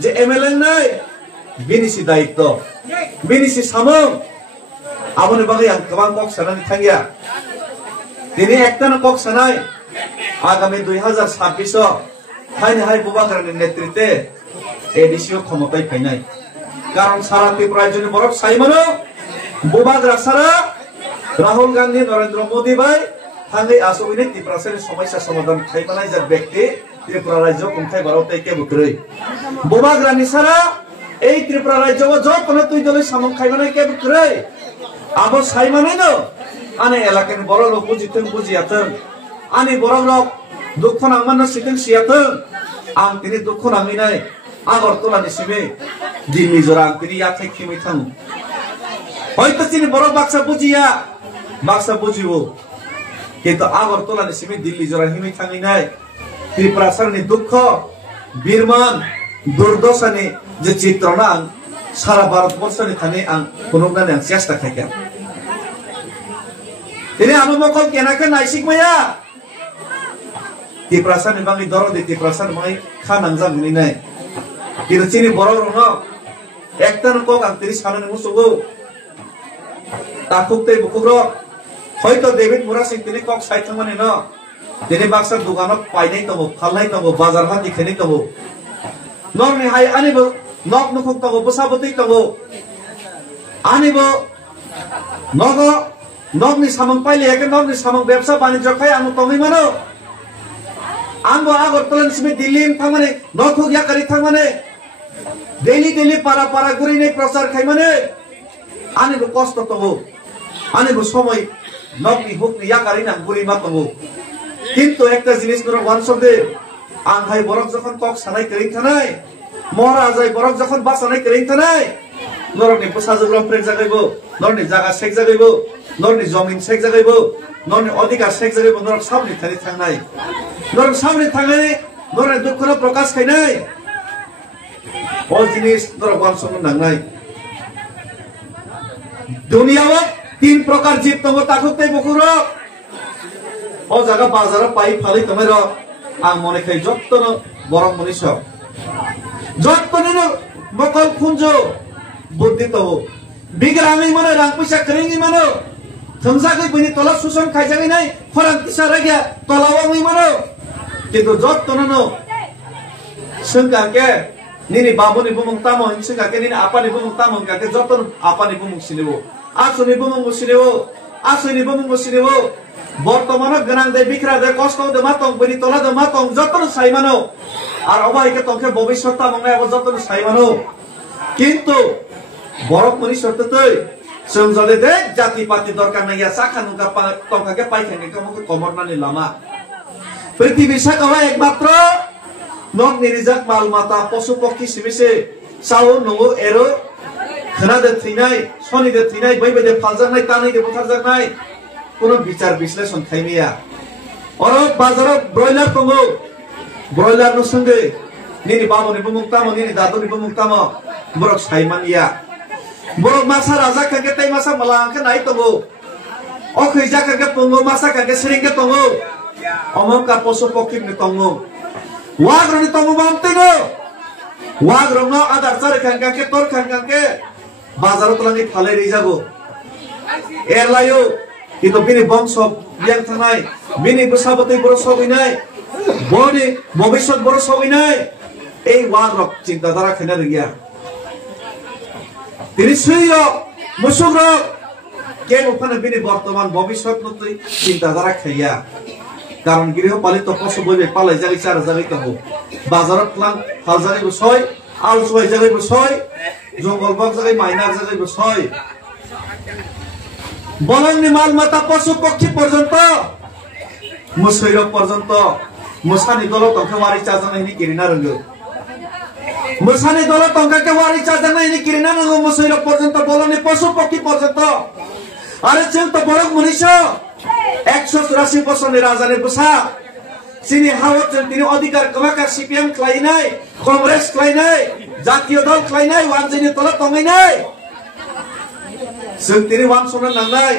je MLN nai bini si daitto bini si samung abone bagi yang kebang kok sanani thangya tini ekta kok sanai agami 2026 hai Bubagrani নেতৃত্বে এডিসিও ক্ষমতায় ফাইনাই কারণ সারা ত্রিপুরা জন্য বরফ সাইমানো বুবাগ্রা সারা রাহুল গান্ধী নরেন্দ্র মোদী ভাই থাঙ্গে আসবিনে ত্রিপুরার সমস্যা সমাধান খাইমানাই যার ব্যক্তি ত্রিপুরা রাজ্য কোনখাই ভারতে কে বুকরে বুবাগ্রানি সারা এই ত্রিপুরা রাজ্য যখন তুই দলে সামং খাইমানাই কে বুকরে আবো সাইমানাই ন আনে এলাকার বড় লোক বুঝিতেন বুঝিয়াতেন আনি বড় লোক দুঃখ নামানো সিটেন সিয়াতেন আং তিনি দুঃখ নামি নাই আগরতলানি সিমে দিল্লি জোরা আং তিনি ইয়াতে খিমি থাং হয়তো তিনি বড় বাক্সা বুঝিব কিন্তু আগরতলানি সিমে দিল্লি জোরা হিমি থাঙি নাই ত্রিপুরা সারনি দুঃখ বীরমান দুর্দশানি যে চিত্রনা আং সারা ভারতবর্ষনি থানি আং কোনগানে আং চেষ্টা খাইকা তিনি আমি মকল কেনাকে নাইসিক মায়া Tiprasan ni bangi doro di tiprasan bangi khanang jam ni nai. Kira cini boror no. Ekta no kok antiri sanan musugo. Takuk te bukuro. Hoyto David Mura sing tini kok sai thamane no. Tini baksa dukanok painai tomo, khalnai tomo, bazar hati kheni tomo. Nor ni hai ani bo nok nukuk tomo, busaboti tomo. Ani bo nogo nok ni samang paile eke nok ni samang ব্যবসা বাণিজ্য খাই আmu tongi mano. Anggo Agartala nisme Delhi thamane nothuk yakari thamane daily para guri nei prasar khaimane ani bo kosto tobo ani bo somoy nokni hukni yakari na guri ma tobo kintu ekta jinis nor wansode ang hai borok jokhon kok sanai kering thanai মহারাজাই borok jokhon basanai kering thanai norni posajogro prek jagaibo norni jaga sek jagaibo norni jomin sek jagaibo norni অধিকার sek jagaibo norok sabni thani thangnai Norok samne thangai norok dukkho prakash khainai all jinis norok wansong nangnai duniao tin prakar jib tongo takhuktai bukuro o jaga bazar pai phalai tomai ro ang mone khai jottono borong moniso jottono mokol khunjo buddhi to bigrami mane rang paisa krengi mano thangsagai bini tola susan khaijagai nai khorang tisa ragya tolawangi mano কিন্তু যতনো সঙ্গাকে নিনি বাবুনি বুমুং তামো সঙ্গাকে নিনি আপানি বুমুং তামো কাকে যতন আপানি বুমুং সিনেবো আসনি বুমুং সিনেবো আসনি বুমুং সিনেবো বর্তমানে গনাং দে বিক্রা দে কষ্ট দে মাতং বনি তোলা দে মাতং যতন সাইমানো আর অবাইকে তংকে ভবিষ্যৎ তামং নাই যতন সাইমানো কিন্তু বরক মনি সত্যতই সংজলে দে জাতি পাতি দরকার নাই সাখা নুকা তংকাকে পাইখানে কমকে কমরনানি লামা পৃথিবী সাকাওয়া একমাত্র নক নিরিজাক মাল মাতা পশু পক্ষী সিমিসে সাও নগো এরো খানাদে থিনাই সনিদে থিনাই বাইবেদে ফালজানাই তানাইদে বুথারজানাই কোনো বিচার বিশ্লেষণ খাইমিয়া অর বাজারে ব্রয়লার তঙ্গো ব্রয়লার নো সঙ্গে নিনি বাবনি বুমুক্তাম নিনি দাদনি বুমুক্তাম বরক সাইমানিয়া বরক মাসা রাজা কাকে তাই মাসা মালাংকে নাই তঙ্গো অখৈজা কাকে তঙ্গো মাসা কাকে সিরিংকে তঙ্গো Omong ka poso pokik ni tongo. Wagro ni tongo mamteno. Wagro no adar sare khangke tor khangke. Bazar tolangi phale ri jago. Erlayo itu bini bongso yang thanai. Bini busabati boro soginai. Boni bobishot boro soginai. Ei wagro cinta dara khena riya. Tiri suyo musugro ke okhane bini bortoman bobishot notui cinta dara khaya. কারণ গৃহপালিত পশু বইবে পালাই জায়গায় চার জায়গায় কাবো বাজারত lung হাল জায়গায় বসয় আল সবাই জায়গায় বসয় জঙ্গল বাগ জায়গায় মাইনার জায়গায় বসয় বনাংনি মাল মাতা পশু পক্ষী পর্যন্ত মুসৈরক পর্যন্ত মুসানি দল তংকে ওয়ারি চাজানাইনি কিরিনা রঙ্গো মুসানি দল তংকাকে ওয়ারি চাজানাইনি কিরিনা রঙ্গো মুসৈরক পর্যন্ত বলনি পশু পক্ষী পর্যন্ত আরে চেন তো বড় মনীষা 184 বছরের রাজারে বসা সিনি হাওত তিনি অধিকার কমাকা সিপিএম ক্লাইনাই কংগ্রেস ক্লাইনাই জাতীয় দল ক্লাইনাই ওয়ানজিনি তলা তঙ্গাইনাই जों तिनि वान सोना नांनाय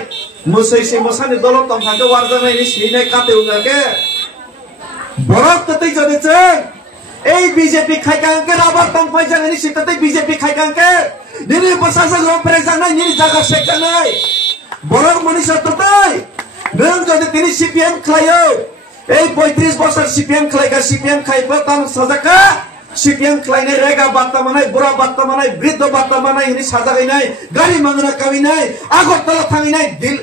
मोसैसे मोसानि दल तंखाके वारजानायनि सिनाय काते उगाके बरक ततै जदे जों এই বিজেপি খাইকাঙ্কে রাবার তামফাই জাঙ্গানি সিটাতে বিজেপি খাইকাঙ্কে নিনি বসাসা রংফরে জাঙ্গাই নিনি জায়গা শেখ জাঙ্গাই বড় মনীষা তোতাই নং যদি তিনি সিপিএম খাইও এই 35 বছর সিপিএম খাইকা সিপিএম খাইবো তাম সাজাকা সিপিএম খাইনাই রেগা বার্তা মানাই বুড়া বার্তা মানাই বৃদ্ধ বার্তা মানাই হিনি সাজাগাইনাই গাড়ি মাংনা কাবিনাই আগরতলা থাঙিনাই দিল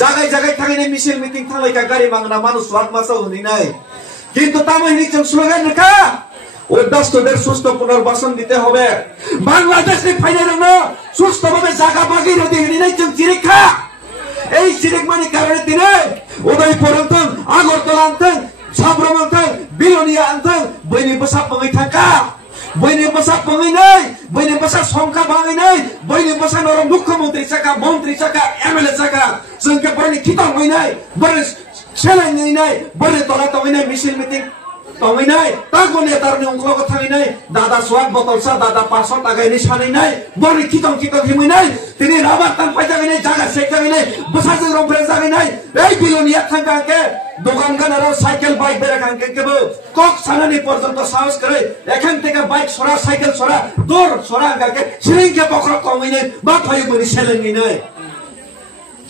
জায়গায় জায়গায় থাঙিনাই মিছিল মিটিং থাংলাইকা গাড়ি মাংনা মানুষ ওয়াক মাসাও হইনাই কিন্তু তাম হিনি जों স্লোগান রেখা উদ্বাস্তুদের সুস্থ পুনর্বাসন দিতে হবে বাংলাদেশে ফাইনাল সুস্থভাবে জায়গা বাগিয়ে রেডি হিনি जों চিরিখা এই চিরিকমানি কারণে তিনি উদয়পুর আনতেন আগরতলা আনতেন সাব্রম আনতেন বিলোনিয়া আনতেন বইনি বসা পঙै থাকা বইনি বসা পঙै নাই বইনি বসা সংখ্যা বাঙै নাই বইনি বসা নর মুখ্যমন্ত্রী চাকা মন্ত্রী চাকা এমএলএ চাকা जोंके बरनि खितां হইনাই বরে ছেলে নাই বরে তলা তঙैनाय মিছিল মিটিং তঙैनाय তাগো নেতারনি অংলগ থাঙैनाय দাদা সোয়াক বতলসা দাদা 500 টাকানি সানাইনাই বরে খিতং খিতং হিমैनाय তিনি রাবার তান পাইজাগাইनाय জায়গা শেখাগাইनाय বসাজों रंफरे जागाइनाय এই বিলোনিয়া থাঙ্গাকে দোকান গানার সাইকেল বাইক বেরাকাঙ্কে কেবো কক সানানি পর্যন্ত সাহস করে এখান থেকে বাইক সরা সাইকেল সরা দৌড় সরা গাকে সিরিংকে পকড় কমাইनाय বা ফাই বনি সেলেঙ্গিনাই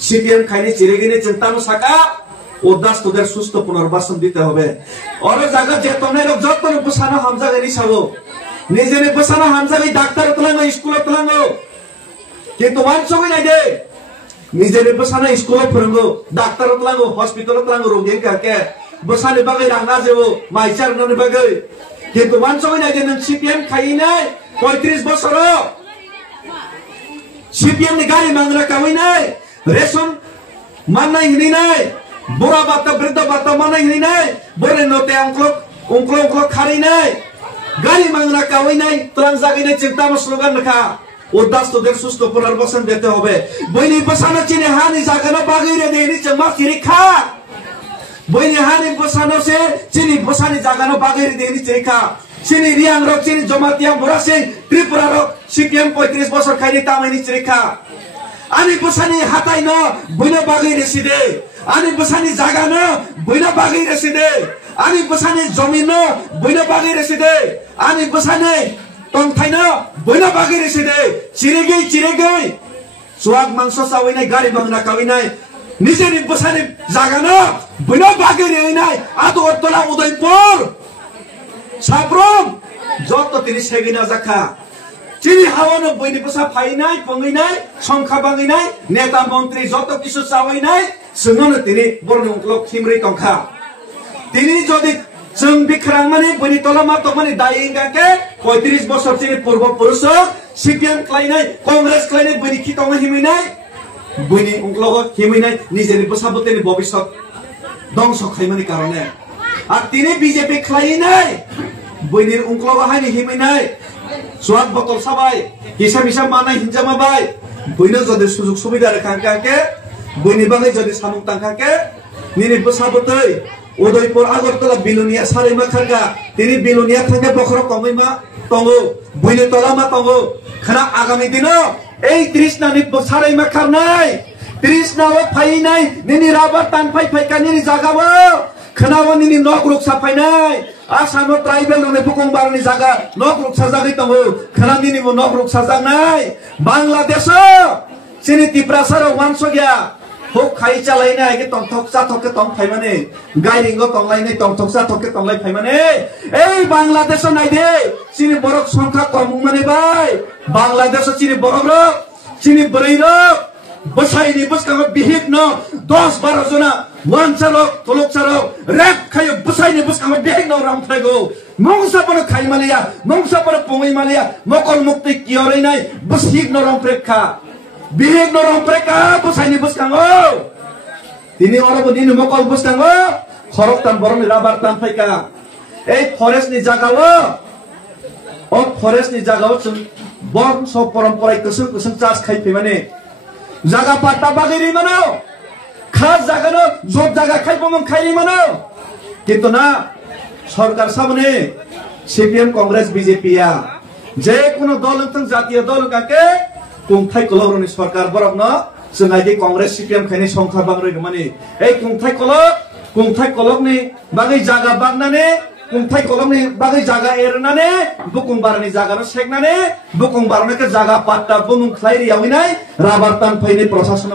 সিপিএম খাইনি চিরেগিনে চিন্তানো সাকা উদ্বাস্তুদের সুস্থ পুনর্বাসন দিতে হবে और জায়গা যে তোমরা লোক যতন বসানো হামজাগানি সাবো নিজেনে বসানো হামজাগাই ডাক্তার তলাঙ্গো স্কুল তলাঙ্গো কিন্তু মানসবই নাই দে নিজেনে বসানো স্কুল ফরঙ্গো ডাক্তার তলাঙ্গো হসপিটাল তলাঙ্গো রোগী কাকে বসানে বাগै রাঙা যেবো মাইচার ননে বাগै কিন্তু মানসবই নাই দে নং সিপিএম খাইनाय 35 বছর সিপিএম नि गाड़ी मांगना कावैनाय रेशन माननाय हिनिनाय बुरा बाता वृद्ध बाता माननाय हिनिनाय बोरे नोते अंकलो खारिनाय गाड़ी मांगना कावैनाय तलां जागायनाय चिंता स्लोगान रखा उद्बास्तुদের সুস্থ পুনর্বাসন দিতে হবে বইনি বসানো চিনি হানি জাগানো বাগিরে দেনি চমা চিরিখা বইনি হানি বসানো সে চিনি বসানি জাগানো বাগিরে দেনি চিরিখা চিনি রিয়াং রক চিনি জমাতিয়া বরাসে ত্রিপুরা রক সিপিএম 35 বছর খাইনি তামাইনি চিরিখা আনি বসানি হাতাই ন বইনা বাগিরে রেসিদে আনি বসানি জাগানো বইনা বাগিরে রেসিদে আনি বসানি জমিন বইনা বাগিরে রেসিদে আনি বসানি তংথাইনো বইনা বাগিরে রেসিদে চিরেগৈ সোয়াগ মাংস চাওইনাই গাড়ি বাংনা কাওইনাই নিজেনি বসানি জাগানো বইনা বাগিরে হইনাই আগরতলা উদয়পুর সাব্রম যত তিনি সেগিনা জাখা চিনি হাওয়ানো বইনি বসা ফাইনাই পঙैनाय সংখ্যা বাঙैनाय নেতা মন্ত্রী যত কিছু চাওইনাই जोंनो তিনি বরনি উংক্লক থিমরি তংখা তিনি যদি जों বিক্রাং মানে বইনি তলামা তমানি দাইঙ্গাকে 35 বছর চিনি পূর্বপুরুষ সিপিএম ক্লাইনাই কংগ্রেস ক্লাইনাই বইনি খিতং হিমিনাই বইনি উংক্লক হিমিনাই নিজেনি বসাবতেনি ভবিষ্যৎ ধ্বংস খাইমানি কারণে আর তিনি বিজেপি ক্লাইনাই বইনি উংক্লক হাইনি হিমিনাই সোয়াক বতল সাবাই হিসাব হিসাব মানাই হিনজামা বাই বইনো যদি সুযোগ সুবিধা রেখাঙ্কাকে বইনি বাঙै যদি সামুক তাঙ্কাকে নিনি বসাবতै উদয়পুর আগরতলা বিলোনিয়া সারাইমা খাঙ্কা তিনি বিলোনিয়া থাঙ্কা বখর কমैमा তঙ্গো বইনি তলামা তঙ্গো খানা আগামী দিনো এই 30 নানি সারাইমা খারনাই 30 নাও ফাইনাই নিনি রাবার টান ফাই ফাইকা নিনি জাগাবো খানাও নিনি নক রুক সাফাইनाय आसामो ट्राइबल ने बुकुंबारनि जागा नक रुक्सा जागै तंगो खानानि निबो नक रुक्सा जानाय बांग्लादेश सिनि तिप्रासार वानसो गया हो खाइ चालायना के तंथकसा थके तंग फाइमाने गाइरिंगो तंगलायनाय तंथकसा थके तंगलाय फाइमाने এই বাংলাদেশ নাই দে सिनि बरक संख्या कम माने बाय बांग्लादेश सिनि बरक सिनि बरैरक बसाइनि बसकांग बिहिक न 10-12 जना वानसारक तलकसारक रेप खायो बसाइनि बसकांग बिहिक न रामफ्राइगो मंगसापर खाइमालिया मंगसापर पङैमालिया मकल मुक्ति कियरैनाय बसिक न रामफ्रेखा बिहिक न रामफ्रेखा बसाइनि बसकांग तिनि अरब दिनि मकल बसकांग खरकतान बरनि राबार तान फाइका এই ফরেস্টनि জায়গাও ও ফরেস্টनि জায়গাও जों বংশ परम्पराय कसं कसं चार्ज खाइफैमाने जागा पाट्टा बागैरि मानो खास जागानो जब जागा खाइपमन खाइरि मानो किन्तु ना सरकार सामने सीपीएम कांग्रेस बीजेपीया जे कोनो दल थं जातीय दल काके कुंथाय कलरनि सरकार बरकनो जोंहादि कांग्रेस सीपीएम खाइनि संख्या बांग्रै माने ए कुंथाय कलकनि बागै जागा बागनाने kuntai kolom ni bagai jaga ernane bukung barani jaga no seknane bukung barane ke jaga patta bumung khlairi yawinai rabartan phaini prosasan